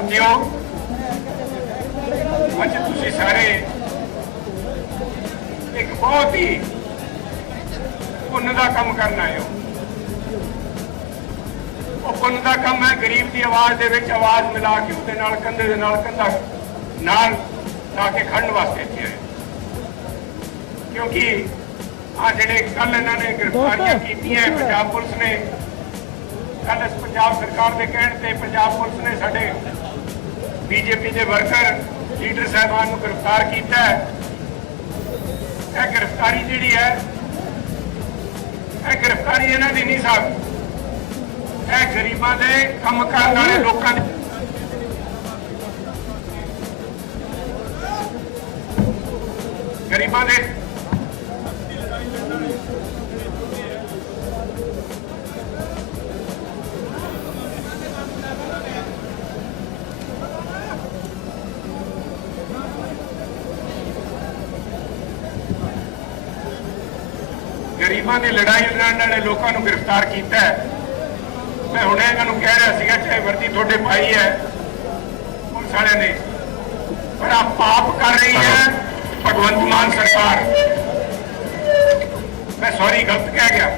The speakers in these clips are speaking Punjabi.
ਸਾਥੀਓ ਅੱਜ ਤੁਸੀਂ ਸਾਰੇ ਇੱਕ ਬਹੁਤ ਹੀ ਪੁੰਨ ਦਾ ਕੰਮ ਕਰਨ ਆਏ ਹੋ। ਉਹ ਪੁੰਨ ਦਾ ਕੰਮ ਹੈ ਗਰੀਬ ਦੀ ਆਵਾਜ਼ ਦੇ ਵਿੱਚ ਆਵਾਜ਼ ਮਿਲਾ ਕੇ ਉਹਦੇ ਨਾਲ ਕੰਧੇ ਦੇ ਨਾਲ ਕੰਧਾ ਨਾਲ ਲਾ ਕੇ ਖੜਨ ਵਾਸਤੇ ਇੱਥੇ ਆਏ ਕਿਉਂਕਿ ਆ ਜਿਹੜੇ ਕੱਲ ਇਹਨਾਂ ਨੇ ਗ੍ਰਿਫਤਾਰੀਆਂ ਕੀਤੀਆਂ ਪੰਜਾਬ ਪੁਲਿਸ ਨੇ ਕੱਲ ਪੰਜਾਬ ਸਰਕਾਰ ਦੇ ਕਹਿਣ ਤੇ ਪੰਜਾਬ ਪੁਲਿਸ ਨੇ ਸਾਡੇ ਬੀਜੇਪੀ ਦੇ ਵਰਕਰ ਲੀਡਰ ਸਾਹਿਬਾਨ ਨੂੰ ਗ੍ਰਿਫਤਾਰ ਕੀਤਾ ਹੈ। ਇਹ ਗ੍ਰਿਫਤਾਰੀ ਜਿਹੜੀ ਹੈ, ਇਹ ਗ੍ਰਿਫਤਾਰੀ ਇਹਨਾਂ ਦੀ ਨਹੀਂ ਸਾਹਿਬ ਇਹ ਗਰੀਬਾਂ ਦੇ ਕੰਮ ਕਰਨ ਵਾਲੇ ਲੋਕਾਂ ਦੀ ਗਰੀਬਾਂ ਦੇ ਗਰੀਬਾਂ ਦੀ ਲੜਾਈ ਲੜਨ ਵਾਲੇ ਲੋਕਾਂ ਨੂੰ ਗ੍ਰਿਫਤਾਰ ਕੀਤਾ ਹੈ। ਮੈਂ ਹੁਣੇ ਇਹਨਾਂ ਨੂੰ ਕਹਿ ਰਿਹਾ ਸੀਗਾ ਚਾਹੇ ਵਰਦੀ ਤੁਹਾਡੇ ਪਾਈ ਹੈ ਪੁਲਿਸ ਵਾਲਿਆਂ ਨੇ। ਪਰ ਆ ਪਾਪ ਕਰ ਰਹੀ ਹੈ ਭਗਵੰਤ ਮਾਨ ਸਰਕਾਰ। ਮੈਂ ਸੌਰੀ ਗਲਤ ਕਹਿ ਗਿਆ।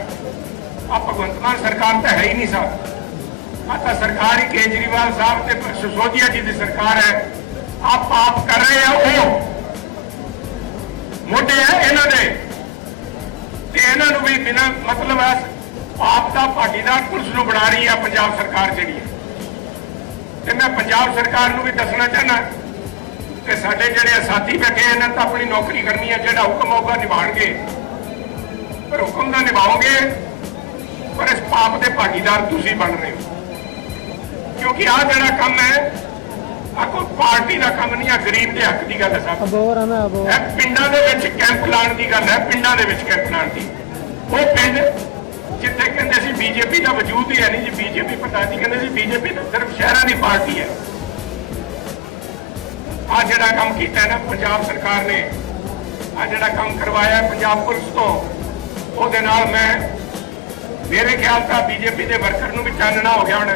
ਆ ਭਗਵੰਤ ਮਾਨ ਸਰਕਾਰ ਤਾਂ ਹੈ ਹੀ ਨਹੀਂ ਸਾਹਿਬ ਆ ਤਾਂ ਸਰਕਾਰ ਹੀ ਕੇਜਰੀਵਾਲ ਸਾਹਿਬ ਤੇ ਸਿਸੋਦੀਆ ਜੀ ਦੀ ਸਰਕਾਰ ਹੈ। ਆ ਪਾਪ ਕਰ ਰਹੇ ਆ ਉਹ। ਮੋਢੇ ਆ ਇਹਨਾਂ ਦੇ। ਤੇ ਇਹਨਾਂ ਨੂੰ ਵੀ ਬਿਨਾਂ ਮਤਲਬ ਹੈ ਆਪ ਦਾ ਭਾਗੀਦਾਰ ਪੁਲਿਸ ਨੂੰ ਬਣਾ ਰਹੀ ਹੈ ਪੰਜਾਬ ਸਰਕਾਰ ਜਿਹੜੀ ਹੈ। ਤੇ ਮੈਂ ਪੰਜਾਬ ਸਰਕਾਰ ਨੂੰ ਵੀ ਦੱਸਣਾ ਚਾਹਨਾ ਕਿ ਸਾਡੇ ਜਿਹੜੇ ਸਾਥੀ ਬੈਠੇ ਇਹਨਾਂ ਤਾਂ ਆਪਣੀ ਨੌਕਰੀ ਕਰਨੀ ਹੈ ਜਿਹੜਾ ਹੁਕਮ ਹੋਊਗਾ ਨਿਭਾਣਗੇ ਪਰ ਹੁਕਮ ਦਾ ਨਿਭਾਓਗੇ ਪਰ ਇਸ ਪਾਪ ਦੇ ਭਾਗੀਦਾਰ ਤੁਸੀਂ ਬਣ ਰਹੇ ਹੋ। ਕਿਉਂਕਿ ਆਹ ਜਿਹੜਾ ਕੰਮ ਹੈ ਆ ਕੋਈ ਪਾਰਟੀ ਦਾ ਕੰਮ ਨਹੀਂ ਆ ਗਰੀਬ ਦੇ ਹੱਕ ਦੀ ਗੱਲ ਹੈ ਸਭ। ਅਬੋਰ ਆ ਨਾ ਅਬੋਰ ਪਿੰਡਾਂ ਦੇ ਵਿੱਚ ਕੈਂਪ ਲਾਉਣ ਦੀ ਗੱਲ ਹੈ ਪਿੰਡਾਂ ਦੇ ਵਿੱਚ ਕੈਂਪ ਲਾਉਣ ਦੀ। ਉਹ ਪਿੰਡ ਜਿੱਥੇ ਕਹਿੰਦੇ ਸੀ ਬੀਜੇਪੀ ਦਾ ਵਜੂਦ ਹੀ ਹੈ ਨਹੀਂ ਜੀ, ਬੀਜੇਪੀ ਪਤਾ ਜੀ ਕਹਿੰਦੇ ਸੀ ਬੀਜੇਪੀ ਤਾਂ ਸਿਰਫ ਸ਼ਹਿਰਾਂ ਦੀ ਪਾਰਟੀ ਹੈ। ਆ ਜਿਹੜਾ ਕੰਮ ਕੀਤਾ ਨਾ, ਪੰਜਾਬ ਸਰਕਾਰ ਨੇ ਆ ਜਿਹੜਾ ਕੰਮ ਕਰਵਾਇਆ ਪੰਜਾਬ ਪੁਲਿਸ ਤੋਂ, ਉਹਦੇ ਨਾਲ ਮੈਂ ਮੇਰੇ ਖਿਆਲ ਤਾਂ ਬੀਜੇਪੀ ਦੇ ਵਰਕਰ ਨੂੰ ਵੀ ਚਾਨਣਾ ਹੋ ਗਿਆ ਹੁਣ।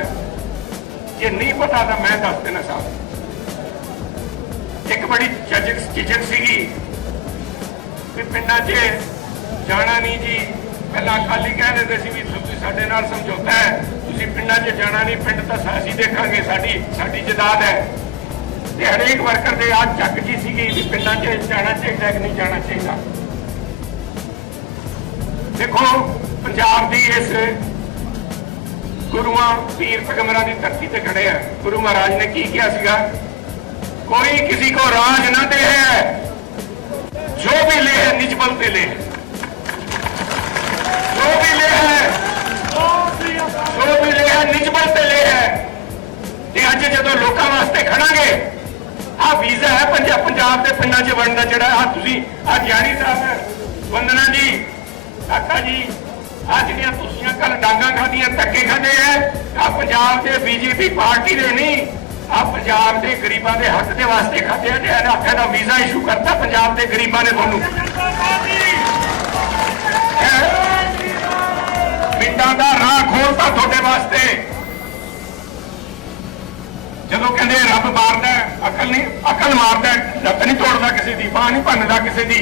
ਜੇ ਨਹੀਂ ਪਤਾ ਤਾਂ ਮੈਂ ਦੱਸ ਦੇਣਾ ਸਾਹਿਬ ਇੱਕ ਬੜੀ ਝਿਜਕ ਸੀਗੀ ਵੀ ਪਿੰਡਾਂ 'ਚ ਜਾਣਾ ਨਹੀਂ ਜੀ। ਪਹਿਲਾਂ ਅਕਾਲੀ ਕਹਿੰਦੇ ਤੇ ਸੀ, ਵੀ ਤੁਸੀਂ ਸਾਡੇ ਨਾਲ ਸਮਝੌਤਾ ਹੈ। ਤੁਸੀਂ ਪਿੰਡਾਂ 'ਚ ਜਾਣਾ ਨਹੀਂ, ਪਿੰਡ ਤਾਂ ਅਸੀਂ ਦੇਖਾਂਗੇ ਸਾਡੀ ਸਾਡੀ ਜਦਾਦ ਹੈ। ਤੇ ਹਰੇਕ ਵਰਕਰ ਦੇ ਆ ਚੱਕ ਜੀ ਸੀਗੀ ਵੀ ਪਿੰਡਾਂ 'ਚ ਜਾਣਾ ਚਾਹੀਦਾ ਕਿ ਨਹੀਂ ਜਾਣਾ ਚਾਹੀਦਾ। ਦੇਖੋ, ਪੰਜਾਬ ਦੀ ਇਸ ਗੁਰੂਆਂ, ਪੀਰ ਪੈਗੰਬਰਾਂ ਦੀ ਧਰਤੀ ਤੇ ਖੜੇ ਆ। ਗੁਰੂ ਮਹਾਰਾਜ ਨੇ ਕੀ ਕਿਹਾ ਸੀਗਾ? ਕੋਈ ਕਿਸੇ ਕੋ ਰਾਜ ਨਾ ਦੇ ਹੈ। ਜੋ ਵੀ ਲੈ ਨਿਜਬਲ ਤੇ ਲੈ बल पे ले है जो भी ले है ਜੋ ਵੀ ਲੈ ਹੈ ਨਿਜ ਬਲ ਤੇ ਲੈ ਹੈ ਤੇ ਅੱਜ ਜਦੋਂ ਲੋਕਾਂ ਵਾਸਤੇ ਖੜਾਂਗੇ ਆ ਵੀਜ਼ਾ ਹੈ ਪੰਜਾਬ ਪੰਜਾਬ ਦੇ ਪਿੰਡਾਂ 'ਚ ਵੜਨ ਦਾ ਜਿਹੜਾ ਆ ਤੁਸੀਂ ਆ ਗਿਆਨੀ ਸਾਹਿਬ ਵੰਦਨਾ ਜੀ ਕਾਕਾ ਜੀ ਆ ਜਿਹੜੀਆਂ ਤੁਸੀਂ ਕੱਲ ਡਾਂਗਾ ਖਾਦੀਆਂ ਧੱਕੇ ਖਾਦੇ ਐ ਆ ਪੰਜਾਬ ਦੇ ਬੀਜੇਪੀ ਪਾਰਟੀ ਦੇ ਨਹੀਂ ਆ ਪੰਜਾਬ ਦੇ ਗਰੀਬਾਂ ਦੇ ਹੱਕ ਦੇ ਵਾਸਤੇ ਖਾਦੇ ਆ ਤੇ ਇਹਨਾਂ ਆਖਿਆ ਦਾ ਵੀਜ਼ਾ ਇਸ਼ੂ ਕਰਤਾ ਪੰਜਾਬ ਦੇ ਗਰੀਬਾਂ ਨੇ ਤੁਹਾਨੂੰ ਰੱਬ ਮਾਰਦਾ ਹੈ, ਅਕਲ ਨਹੀਂ ਅਕਲ ਮਾਰਦਾ ਹੈ, ਲੱਤ ਨਹੀਂ ਤੋੜਦਾ ਕਿਸੇ ਦੀ ਬਾਹ ਨਹੀਂ ਭੰਨਦਾ ਕਿਸੇ ਦੀ।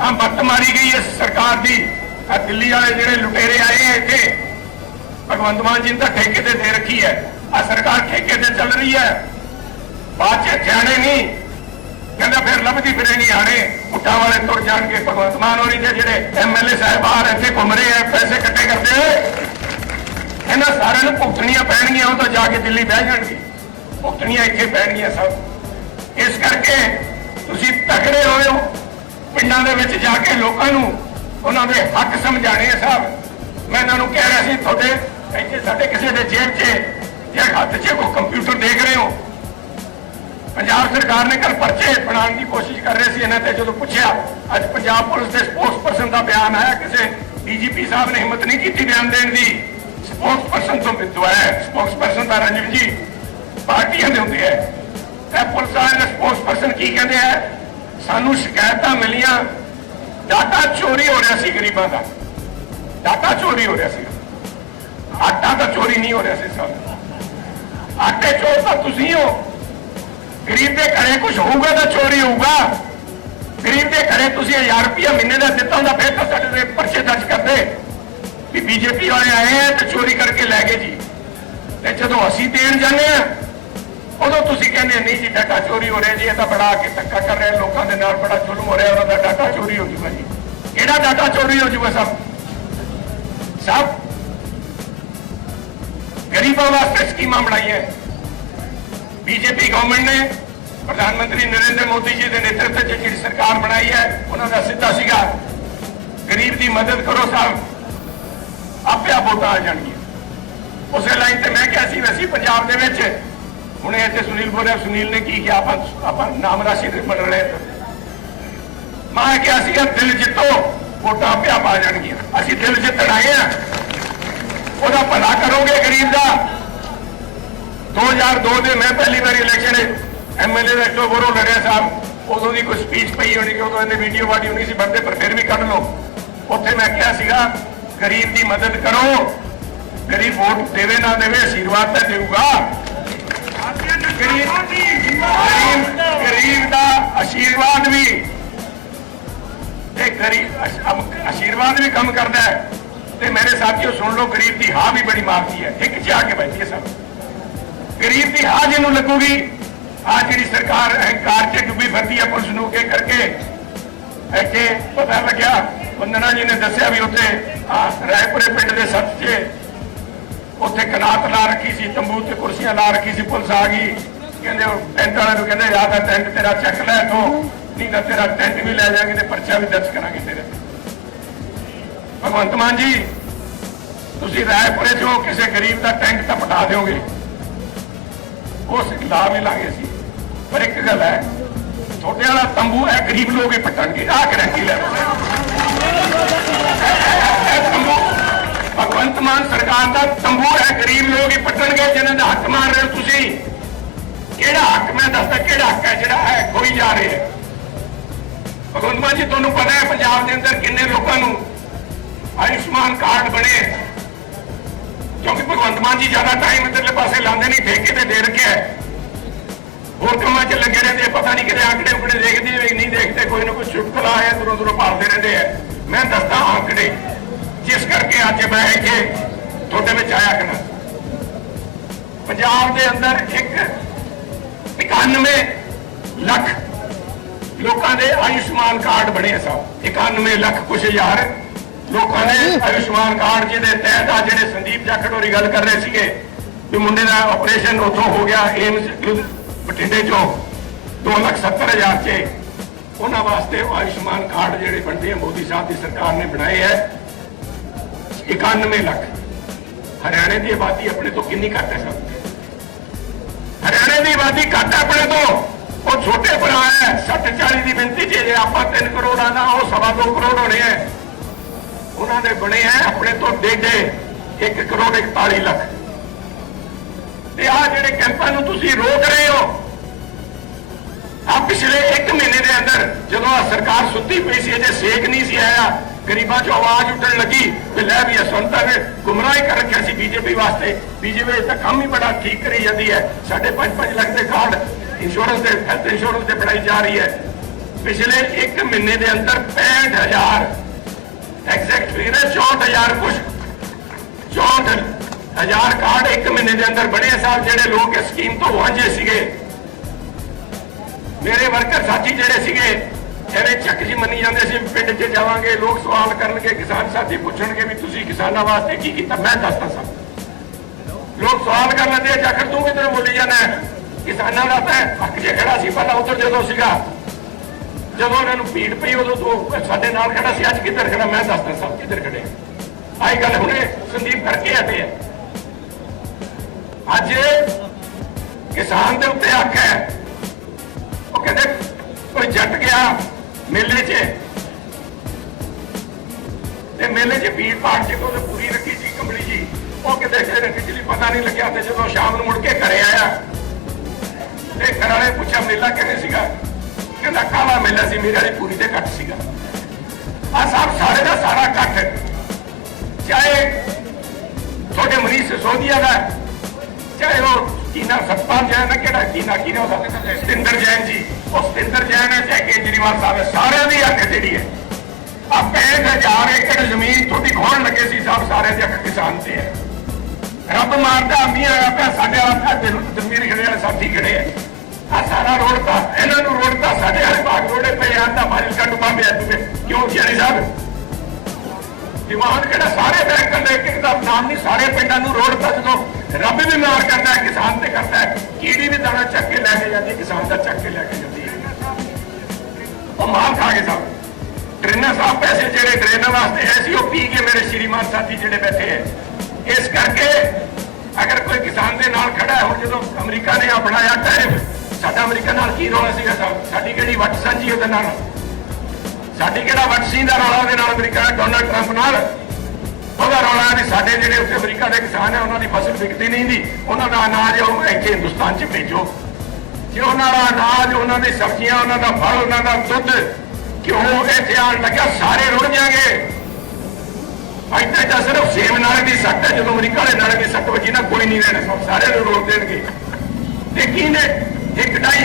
ਆ ਮੱਤ ਮਾਰੀ ਗਈ ਇਸ ਸਰਕਾਰ ਦੀ। ਆ ਦਿੱਲੀ ਵਾਲੇ ਜਿਹੜੇ ਲੁਟੇਰੇ ਆਏ ਇੱਥੇ ਭਗਵੰਤ ਮਾਨ ਜੀ ਨੇ ਤਾਂ ਠੇਕੇ ਤੇ ਦੇ ਰੱਖੀ ਹੈ। ਆ ਸਰਕਾਰ ਠੇਕੇ ਤੇ ਚੱਲ ਰਹੀ ਹੈ। ਬਾਅਦ ਚ ਜਾਣੇ ਨਹੀਂ। ਕਹਿੰਦਾ ਫਿਰ ਲੱਭਦੀ ਫਿਰੇ ਫਿਰੇਗੀ ਹਾਣੇ ਉੱਠਾਂ ਵਾਲੇ ਤੁਰ ਜਾਣਗੇ ਭਗਵੰਤ ਮਾਨ ਹੋਰੀ ਦੇ ਜਿਹੜੇ ਐਮਐਲਏ ਸਾਹਿਬ ਬਾਹਰ ਇੱਥੇ ਘੁੰਮ ਰਹੇ ਆ ਪੈਸੇ ਇਕੱਠੇ ਕਰਦੇ। ਇਹਨਾਂ ਸਾਰਿਆਂ ਨੂੰ ਭੁਗਤਣੀਆਂ ਪੈਣਗੀਆਂ ਉਹ ਤਾਂ ਜਾ ਕੇ ਦਿੱਲੀ ਬਹਿ ਜਾਣਗੇ। ਭੁਗਤਣੀਆਂ ਇੱਥੇ ਪੈਣਗੀਆਂ ਸਭ। ਇਸ ਕਰਕੇ ਤੁਸੀਂ ਤਕੜੇ ਹੋਇਓ ਪਿੰਡਾਂ ਦੇ ਵਿੱਚ ਜਾ ਕੇ ਲੋਕਾਂ ਨੂੰ ਉਹਨਾਂ ਦੇ ਹੱਕ ਸਮਝਾਣੇ ਸਾਹਿਬ। ਮੈਂ ਇਹਨਾਂ ਨੂੰ ਕਹਿ ਰਿਹਾ ਸੀ, ਤੁਹਾਡੇ ਇੱਥੇ ਸਾਡੇ ਕਿਸੇ ਦੇ ਜੇਬ 'ਚ ਜਾਂ ਹੱਥ 'ਚ ਕੋਈ ਕੰਪਿਊਟਰ ਦੇਖ ਰਹੇ ਹੋ। ਪੰਜਾਬ ਸਰਕਾਰ ਨੇ ਕੱਲ ਪਰਚੇ ਬਣਾਉਣ ਦੀ ਕੋਸ਼ਿਸ਼ ਕਰ ਰਹੇ ਸੀ, ਇਹਨਾਂ ਤੇ ਜਦੋਂ ਪੁੱਛਿਆ, ਅੱਜ ਪੰਜਾਬ ਪੁਲਿਸ ਦੇ ਸਪੋਰਟਸ ਪਰਸਨ ਦਾ ਬਿਆਨ ਆਇਆ, ਕਿਸੇ ਡੀਜੀਪੀ ਸਾਹਿਬ ਨੇ ਹਿੰਮਤ ਨਹੀਂ ਕੀਤੀ ਬਿਆਨ ਦੇਣ ਦੀ। ਸਪੋਕਸਪਰਸਨ ਤੋਂ ਦਵਾਇਆ ਸਪੋਕਸਪਰਸਨ ਦਾ ਰੰਜਨ ਜੀ ਪਾਰਟੀਆਂ ਦੇ ਹੁੰਦੇ ਹੈ ਇਹ ਪੁਲਿਸ ਵਾਲੇ ਦੇ ਸਪੋਕਸਪਰਸਨ ਕੀ ਕਹਿੰਦੇ ਆ? ਸਾਨੂੰ ਸ਼ਿਕਾਇਤਾਂ ਮਿਲੀਆਂ। ਡਾਟਾ ਚੋਰੀ ਹੋ ਰਿਹਾ ਸੀ ਗਰੀਬਾਂ ਦਾ। ਡਾਟਾ ਚੋਰੀ ਹੋ ਰਿਹਾ ਸੀ। ਆਟਾ ਤਾਂ ਚੋਰੀ ਨਹੀਂ ਹੋ ਰਿਹਾ ਸੀ ਸਭ ਆਟੇ ਚੋਰ ਤਾਂ ਤੁਸੀਂ ਹੋ। ਗਰੀਬ ਦੇ ਘਰੇ ਕੁਝ ਹੋਊਗਾ ਤਾਂ ਚੋਰੀ ਹੋਊਗਾ। ਗਰੀਬ ਦੇ ਘਰੇ ਤੁਸੀਂ 1000 ਰੁਪਇਆ ਮਹੀਨੇ ਦਾ ਦਿੱਤਾ ਹੁੰਦਾ, ਫਿਰ ਤਾਂ ਸਾਡੇ ਤੇ ਪਰਚੇ ਦਰਜ ਕਰਦੇ। ਵੀ ਬੀਜੇਪੀ ਵਾਲੇ ਆਏ ਆ ਤੇ ਚੋਰੀ ਕਰਕੇ ਲੈ ਗਏ ਜੀ। ਤੇ ਜਦੋਂ ਅਸੀਂ ਦੇਣ ਜਾਂਦੇ ਆ ਉਦੋਂ ਤੁਸੀਂ ਕਹਿੰਦੇ ਨਹੀਂ ਜੀ ਡਾਟਾ ਚੋਰੀ ਹੋ ਰਿਹਾ ਜੀ, ਇਹ ਤਾਂ ਬੜਾ ਕੇ ਧੱਕਾ ਕਰ ਰਿਹਾ, ਲੋਕਾਂ ਦੇ ਨਾਲ ਬੜਾ ਜ਼ੁਲਮ ਹੋ ਰਿਹਾ ਉਹਨਾਂ ਦਾ ਡਾਟਾ ਚੋਰੀ ਹੋ ਜੂਗਾ ਜੀ। ਕਿਹੜਾ ਡਾਟਾ ਚੋਰੀ ਹੋ ਜੂਗਾ ਸਭ? ਸਭ? ਗਰੀਬਾਂ ਵਾਸਤੇ ਸਕੀਮਾਂ ਬਣਾਈਆਂ। ਬੀਜੇਪੀ ਗਵਰਨਮੈਂਟ ਨੇ, ਪ੍ਰਧਾਨ ਮੰਤਰੀ ਨਰਿੰਦਰ ਮੋਦੀ ਜੀ ਦੇ ਨੇਤਰਤਵ 'ਚ ਜਿਹੜੀ ਸਰਕਾਰ ਬਣਾਈ ਹੈ, ਉਹਨਾਂ ਦਾ ਸਿੱਧਾ ਸੀਗਾ, ਗਰੀਬ ਦੀ ਮਦਦ ਕਰੋ ਸਾਹਿਬ ਆਪੇ ਆਪ ਵੋਟਾਂ ਆ ਜਾਣਗੀਆਂ। ਉਸੇ ਲਾਈਨ ਤੇ ਮੈਂ ਕਿਹਾ ਸੀ ਵੀ ਪੰਜਾਬ ਦੇ ਵਿੱਚ ਹੁਣੇ ਇੱਥੇ ਸੁਨੀਲ ਬੋਲਿਆ, ਸੁਨੀਲ ਨੇ ਕੀ ਕਿਹਾ? ਆਪਾਂ ਆਪਾਂ ਨਾਮ ਰਾਸ਼ੀ ਦੇ ਬਣ ਰਹੇ ਮੈਂ ਕਿਹਾ ਸੀਗਾ ਦਿਲ ਜਿੱਤੋ, ਵੋਟਾਂ ਆਪੇ ਆਪ ਜਾਣਗੀਆਂ। ਅਸੀਂ ਦਿਲ ਜਿੱਤਣ ਆਏ ਆ ਉਹਦਾ ਭਲਾ ਕਰੋਗੇ ਗਰੀਬ ਦਾ। 2002 ਦੇ ਮੈਂ ਪਹਿਲੀ ਵਾਰੀ ਇਲੈਕਸ਼ਨ ਐਮਐਲਏ ਦਾ ਇੱਕੋ ਬੋਰੋ ਲੜਿਆ ਸਾਹਿਬ। ਉਦੋਂ ਦੀ ਕੋਈ ਸਪੀਚ ਪਈ ਹੋਣੀ ਕਿ ਉਦੋਂ ਇਹਨੇ ਵੀਡੀਓ ਵਾਡੀ ਹੋਣੀ ਸੀ, ਬੰਦੇ ਪਰ ਫਿਰ ਵੀ ਕੱਢ ਲਓ। ਉੱਥੇ ਮੈਂ ਕਿਹਾ ਸੀਗਾ, ਗਰੀਬ ਦੀ ਮਦਦ ਕਰੋ। ਗਰੀਬ ਵੋਟ ਦੇਵੇ ਨਾ ਦੇਵੇ ਆਸ਼ੀਰਵਾਦ ਤਾਂ ਦੇਊਗਾ। ਗਰੀਬ ਦਾ ਆਸ਼ੀਰਵਾਦ ਵੀ। ਤੇ ਗਰੀਬ ਆਸ਼ੀਰਵਾਦ ਵੀ ਕੰਮ ਕਰਦਾ ਹੈ। ਤੇ ਮੇਰੇ ਸਾਥੀਓ, ਸੁਣ ਲਓ, ਗਰੀਬ ਦੀ ਹਾਂ ਵੀ ਬੜੀ ਮਾਰਦੀ ਹੈ। ਇੱਕ ਚ ਕੇ ਬੈਠੀ ਹੈ ਸਭ। ਗਰੀਬ ਦੀ ਹਾਂ ਜਿਹਨੂੰ ਲੱਗੂਗੀ ਆ ਜਿਹੜੀ ਸਰਕਾਰ ਅਹੰਕਾਰ 'ਚ ਡੁੱਬੀ ਫਿਰਦੀ ਹੈ ਪੁਲਿਸ ਨੂੰ ਕੇ ਕਰਕੇ ਇੱਥੇ ਪਤਾ ਲੱਗਿਆ, ਬੰਦਨਾ ਜੀ ਨੇ ਦੱਸਿਆ ਵੀ ਉੱਥੇ ਰਾਏਪੁਰੇ ਪਿੰਡ ਦੇ ਸੱਤ 'ਚ ਉੱਥੇ ਕਨਾਤ ਲਾ ਰੱਖੀ ਸੀ, ਤੰਬੂ ਤੇ ਕੁਰਸੀਆਂ ਲਾ ਰੱਖੀ ਸੀ, ਪੁਲਿਸ ਆ ਗਈ। ਕਹਿੰਦੇ ਟੈਂਟ ਵਾਲੇ ਨੂੰ ਕਹਿੰਦੇ ਯਾਰ ਦਾ ਟੈਂਟ ਤੇਰਾ ਚੱਕ ਲੈ ਤੋ ਨਹੀਂ ਤਾਂ ਤੇਰਾ ਟੈਂਟ ਵੀ ਲੈ ਜਾਾਂਗੇ ਤੇ ਪਰਚਾ ਵੀ ਦਰਜ ਕਰਾਂਗੇ ਤੇਰੇ ਭਗਵੰਤ ਮਾਨ ਜੀ, ਤੁਸੀਂ ਰਾਏਪੁਰੇ ਚੋਂ ਕਿਸੇ ਗਰੀਬ ਦਾ ਟੈਂਟ ਤਾਂ ਪਟਾ ਦਿਓਗੇ। ਉਸ ਲਾ ਵੀ ਲਾਗੇ ਸੀ ਪਰ ਇੱਕ ਗੱਲ ਹੈ, ਤੁਹਾਡੇ ਵਾਲਾ ਤੰਬੂ ਹੈ, ਗਰੀਬ ਲੋਕ ਹੀ ਪਟਣਗੇ ਆਹ ਗਰੰਟੀ ਲੈ ਇਹ ਤੰਬੂ ਭਗਵੰਤ ਮਾਨ ਸਰਕਾਰ ਦਾ ਤੰਬੂ ਹੈ, ਗਰੀਬ ਲੋਕ ਹੀ ਪੱਟਣਗੇ ਜਿਹਨਾਂ ਦਾ ਹੱਕ ਮਾਰ ਰਹੇ ਹੋ ਤੁਸੀਂ। ਕਿਹੜਾ ਹੱਕ? ਮੈਂ ਦੱਸਦਾ ਕਿਹੜਾ ਹੱਕ ਹੈ ਜਿਹੜਾ ਹੈ ਕੋਈ ਜਾ ਰਿਹਾ ਹੈ। ਭਗਵੰਤ ਮਾਨ ਜੀ, ਤੁਹਾਨੂੰ ਪਤਾ ਹੈ ਪੰਜਾਬ ਦੇ ਅੰਦਰ ਕਿੰਨੇ ਲੋਕਾਂ ਨੂੰ ਆਯੁਸ਼ਮਾਨ ਕਾਰਡ ਬਣੇ। ਕਿਉਂਕਿ ਭਗਵੰਤ ਮਾਨ ਜੀ ਜ਼ਿਆਦਾ ਟਾਈਮ ਇਧਰਲੇ ਪਾਸੇ ਲਾਉਂਦੇ ਨਹੀਂ, ਠੇਕੇ ਤੇ ਦੇ ਰੱਖਿਆ ਹੋਰ ਕੰਮਾਂ 'ਚ ਲੱਗੇ ਰਹਿੰਦੇ ਪਤਾ ਨਹੀਂ ਕਿਤੇ ਆਂਕੜੇ ਉਕੜੇ ਦੇਖਦੇ ਨਹੀਂ ਦੇਖਦੇ, ਕੋਈ ਨਾ ਕੋਈ ਚੁਟਕਲਾ ਆਇਆ ਦੂਰੋਂ ਦੂਰੋਂ ਭਾਲਦੇ ਰਹਿੰਦੇ ਆ। ਮੈਂ ਦੱਸਦਾ ਆਂਕੜੇ। ਜਿਸ ਕਰਕੇ ਅੱਜ ਮੈਂ ਇੱਥੇ ਤੁਹਾਡੇ ਵਿੱਚ ਆਇਆ ਕਰਾਂ ਪੰਜਾਬ ਦੇ ਅੰਦਰ ਇੱਕ 91 ਲੱਖ ਲੋਕਾਂ ਦੇ ਆਯੁਸ਼ਮਾਨ ਕਾਰਡ ਬਣੇ ਸਭ। 91 ਲੱਖ ਕੁਛ ਹਜ਼ਾਰ ਲੋਕਾਂ ਨੇ ਆਯੁਸ਼ਮਾਨ ਕਾਰਡ ਜਿਹਦੇ ਤਹਿਤ ਆ ਜਿਹੜੇ ਸੰਦੀਪ ਜਾਖੜ ਹੋਰੀ ਗੱਲ ਕਰ ਰਹੇ ਸੀਗੇ ਵੀ ਮੁੰਡੇ ਦਾ ਆਪਰੇਸ਼ਨ ਉੱਥੋਂ ਹੋ ਗਿਆ ਏਮਸ ਬਠਿੰਡੇ ਚੋਂ 270000 ਚ। ਉਹਨਾਂ ਵਾਸਤੇ ਆਯੁਸ਼ਮਾਨ ਕਾਰਡ ਜਿਹੜੇ ਬਣਦੇ ਆ ਮੋਦੀ ਸਾਹਿਬ ਦੀ ਸਰਕਾਰ ਨੇ ਬਣਾਏ ਹੈ 91 ਲੱਖ। ਹਰਿਆਣੇ ਦੀ ਆਬਾਦੀ ਆਪਣੇ ਤੋਂ ਕਿੰਨੀ ਘੱਟ ਹੈ ਸਰ? ਹਰਿਆਣੇ ਦੀ ਆਬਾਦੀ ਘੱਟ ਹੈ ਆਪਣੇ ਤੋਂ। ਉਹ ਛੋਟੇ ਭਰਾ ਹੈ 60 40 ਦੀ ਮਿੰਤੀ ਚ ਜੇ ਆਪਾਂ 3 ਕਰੋੜ ਆ ਨਾ, ਉਹ ਸਵਾ ਦੋ ਕਰੋੜ ਹੋਣੇ ਆ ਉਹਨਾਂ ਦੇ ਬਣੇ ਆ ਆਪਣੇ ਤੋਂ ਡੇਢੇ 1 ਕਰੋੜ 41 ਲੱਖ। ਤੇ ਆ ਜਿਹੜੇ ਕੈਂਪਾਂ ਨੂੰ ਤੁਸੀਂ ਰੋਕ ਰਹੇ ਹੋ ਆ ਪਿਛਲੇ 1 ਮਹੀਨੇ ਦੇ ਅੰਦਰ ਜਦੋਂ ਆ ਸਰਕਾਰ ਸੁੱਤੀ ਪਈ ਸੀ, ਅਜੇ ਸੇਕ ਨਹੀਂ ਸੀ ਆਇਆ। ਗਰੀਬਾਂ 'ਚ ਆਵਾਜ਼ ਉੱਠਣ ਲੱਗੀ ਵੀ ਲੈ ਵੀ ਇਹ ਨੇ ਗੁੰਮਰਾਹ ਕਰ ਰੱਖਿਆ ਸੀ ਬੀਜੇਪੀ ਵਾਸਤੇ। ਬੀਜੇਪੀ ਤਾਂ ਕੰਮ ਹੀ ਬੜਾ ਠੀਕ ਕਰੀ ਜਾਂਦੀ ਹੈ। ਸਾਡੇ 5-5 ਲੱਖ ਦੇ ਕਾਰਡ ਇੰਸ਼ੋਰੈਂਸ ਦੇ ਹੈਲਥ ਇੰਸ਼ੋਰੈਂਸ ਦੇ ਬਣਾਈ ਜਾ ਰਹੀ ਹੈ। ਪਿਛਲੇ 1 ਮਹੀਨੇ ਦੇ ਅੰਦਰ 65000 ਐਗਜ਼ੈਕਟ ਫਿਗਰ 64000 ਕੁਝ 64000 ਕਾਰਡ 1 ਮਹੀਨੇ ਦੇ ਅੰਦਰ ਬਣੇ ਆ ਸਾਹਿਬ, ਜਿਹੜੇ ਲੋਕ ਇਸ ਸਕੀਮ ਤੋਂ ਵਾਂਝੇ ਸੀਗੇ। ਮੇਰੇ ਵਰਕਰ ਸਾਥੀ ਜਿਹੜੇ ਸੀਗੇ ਐਵੇਂ ਚੱਕ ਜੀ ਮੰਨੀ ਜਾਂਦੇ ਸੀ, ਪਿੰਡ 'ਚ ਜਾਵਾਂਗੇ, ਲੋਕ ਸਵਾਲ ਕਰਨਗੇ, ਕਿਸਾਨ ਸਾਥੀ ਪੁੱਛਣਗੇ ਵੀ ਤੁਸੀਂ ਕਿਸਾਨਾਂ ਵਾਸਤੇ ਕੀ ਕੀਤਾ? ਮੈਂ ਦੱਸਦਾ ਸਭ ਲੋਕ ਸਵਾਲ ਕਰ ਲੈਂਦੇ ਆ ਜਾਖੜ ਤੂੰ ਕਿਧਰ ਬੋਲੀ ਜਾਂਦਾ ਕਿਸਾਨਾਂ ਦਾ ਤਾਂ ਹੱਕ ਜੇ ਖੜਾ ਸੀ, ਪਹਿਲਾਂ ਉਧਰ ਜਦੋਂ ਸੀਗਾ, ਜਦੋਂ ਉਹਨਾਂ ਨੂੰ ਭੀੜ ਪਈ, ਉਦੋਂ ਤੋਂ ਸਾਡੇ ਨਾਲ ਖੜਾ ਸੀ, ਅੱਜ ਕਿੱਧਰ ਖੜਾ? ਮੈਂ ਦੱਸਦਾ ਸਭ ਕਿੱਧਰ ਖੜੇ ਆਈ ਗੱਲ ਹੁਣੇ ਸੰਦੀਪ ਕਰਕੇ ਹਟੇ ਆ। ਅੱਜ ਕਿਸਾਨ ਦੇ ਉੱਤੇ ਹੱਕ ਹੈ। ਉਹ ਕਹਿੰਦੇ, ਕੋਈ ਜੱਟ ਗਿਆ ਮੇਲੇ 'ਚ। ਤੇ ਮੇਲੇ 'ਚ ਭੀੜ ਭਾੜ 'ਚ ਉਹਨੇ ਪੂਰੀ ਰੱਖੀ ਸੀ, ਕੰਬਲੀ ਜੀ। ਉਹ ਕਿਤੇ ਫਿਰ ਬਿਜਲੀ ਪਤਾ ਨਹੀਂ ਲੱਗਿਆ ਤੇ ਜਦੋਂ ਸ਼ਾਮ ਨੂੰ ਮੁੜ ਕੇ ਘਰੇ ਆਇਆ, ਤੇ ਘਰ ਵਾਲੇ ਪੁੱਛਿਆ, ਮੇਲਾ ਕਿਵੇਂ ਸੀਗਾ? ਕਹਿੰਦਾ, ਕਾਲਾ ਮੇਲਾ ਸੀ, ਮੇਰੇ ਵਾਲੀ ਪੂਰੀ ਤੇ ਘੱਟ ਸੀਗਾ। ਆ ਸਭ ਸਾਰੇ ਦਾ ਸਾਰਾ ਇਕੱਠ। ਚਾਹੇ ਤੁਹਾਡੇ ਮਨੀਸ਼ ਸਿਸੋਦੀਆ ਦਾ, ਚਾਹੇ ਉਹ ਕੀਨਾ ਸਤਪਾਲ ਜੈਨ ਦਾ ਕਿਹੜਾ ਕੀਨਾ ਕੀਨਾ ਉਹਦਾ? ਸਤਿੰਦਰ ਜੈਨ ਜੀ। ਉਹ ਸਤਿੰਦਰ ਜੈਨ ਹੈ ਚਾਹੇ ਕੇਜਰੀਵਾਲ ਸਾਹਿਬ ਹੈ ਸਾਰਿਆਂ ਦੀ ਅੱਖ ਜਿਹੜੀ ਹੈ। ਆ 5000 ਏਕੜ ਜ਼ਮੀਨ ਤੁਹਾਡੀ ਖੋਣ ਲੱਗੇ ਸੀ ਸਾਹਿਬ ਸਾਰਿਆਂ ਦੀ ਅੱਖ ਕਿਸਾਨ ਤੇ ਹੈ। ਰੱਬ ਮਾਰਦਾ, ਮੀਂਹ ਆਇਆ ਪਿਆ, ਸਾਡੇ ਵਾਲਾ ਜ਼ਮੀਨ ਖੜੇ ਵਾਲੇ ਸਾਥੀ ਖੜੇ ਆ ਆ ਸਾਰਾ ਰੋਡ ਤਾਂ, ਇਹਨਾਂ ਨੂੰ ਰੋਡ ਤਾਂ ਸਾਡੇ ਵਾਲੇ ਬਾਗ ਰੋਡੇ ਪਏ ਆ ਤਾਂ ਮਾਰਿਲ ਕੱਟ ਬੰਬੇ ਆ ਕਿਉਂ ਜਿਆਣੀ ਸਾਹਿਬ? ਦਿਮਾਗ ਕਿਹੜਾ ਸਾਰੇ ਬੈਂਕਾਂ ਦੇ ਇੱਕ ਇੱਕ ਦਾ ਨਾਮ ਨਹੀਂ, ਸਾਰੇ ਪਿੰਡਾਂ ਨੂੰ ਰੋਡ ਤਾਂ ਜਦੋਂ ਰੱਬ ਵੀ ਮਾਰ ਕਰਦਾ ਹੈ, ਕਿਸਾਨ ਤੇ ਕਰਦਾ ਹੈ, ਕੀੜੀ ਵੀ ਦਾਣਾ ਚੱਕ ਕੇ ਲੈ ਕੇ ਜਾਂਦੀ, ਕਿਸਾਨ ਦਾ ਚੱਕ ਕੇ ਲੈ ਕੇ ਜਾਂਦੀ। ਉਹ ਮਾਰ ਖਾ ਕੇ ਸਭ। ਟ੍ਰੇਨਰ ਸਾਹਿਬ ਪੈਸੇ ਜਿਹੜੇ ਟ੍ਰੇਨਰ ਵਾਸਤੇ ਹੈ ਸੀ, ਉਹ ਪੀ ਕੇ ਮੇਰੇ ਸ਼੍ਰੀਮਾਨ ਸਾਥੀ ਜਿਹੜੇ ਬੈਠੇ ਹੈ। ਇਸ ਕਰਕੇ ਅਗਰ ਕੋਈ ਕਿਸਾਨ ਦੇ ਨਾਲ ਖੜਾ ਹੈ, ਹੁਣ ਜਦੋਂ ਅਮਰੀਕਾ ਨੇ ਅਪਣਾਇਆ ਟੈਰਿਫ, ਸਾਡਾ ਅਮਰੀਕਾ ਨਾਲ ਕੀ ਰੌਲਾ ਸੀਗਾ ਸਾਹਿਬ ਸਾਡੀ ਕਿਹੜੀ ਵੱਟ ਸਾਂਝੀ ਉਹਦੇ ਨਾਲ? ਸਾਡੀ ਕਿਹੜਾ ਵੱਟ ਸੀ ਦਾ ਰੌਲਾ ਉਹਦੇ ਨਾਲ ਅਮਰੀਕਾ ਡੋਨਲਡ ਟਰੰਪ ਨਾਲ? ਉਹਦਾ ਰੌਲਾ ਵੀ ਸਾਡੇ ਜਿਹੜੇ ਉੱਥੇ ਅਮਰੀਕਾ ਦੇ ਕਿਸਾਨ ਹੈ, ਉਹਨਾਂ ਦੀ ਫਸਲ ਵਿਕਦੀ ਨਹੀਂ ਦੀ ਉਹਨਾਂ ਦਾ ਅਨਾਜ ਉਹ ਇੱਥੇ ਹਿੰਦੁਸਤਾਨ 'ਚ ਭੇਜੋ। ਜੇ ਉਹਨਾਂ ਦਾ ਅਨਾਜ, ਉਹਨਾਂ ਦੀ ਸਬਜ਼ੀਆਂ, ਉਹਨਾਂ ਦਾ ਫਲ, ਉਹਨਾਂ ਦਾ ਦੁੱਧ ਕਿਉਂ ਇੱਥੇ ਆਣ ਲੱਗਿਆ ਸਾਰੇ ਰੁੜ ਜਾਣਗੇ। ਇੱਥੇ ਤਾਂ ਸਿਰਫ ਸੇਮ ਨਾਲੇ ਦੀ ਸੱਟ ਹੈ, ਜਦੋਂ ਅਮਰੀਕਾ ਦੇ ਨਾਲੇ ਦੀ ਸੱਟ ਵੱਜੀ ਨਾ, ਕੋਈ ਨਹੀਂ ਰਹਿਣਾ ਸਭ ਸਾਰੇ ਨੂੰ ਦੇਣਗੇ। ਤੇ ਕੀ ਨੇ? ਇੱਕ ਡਾਈ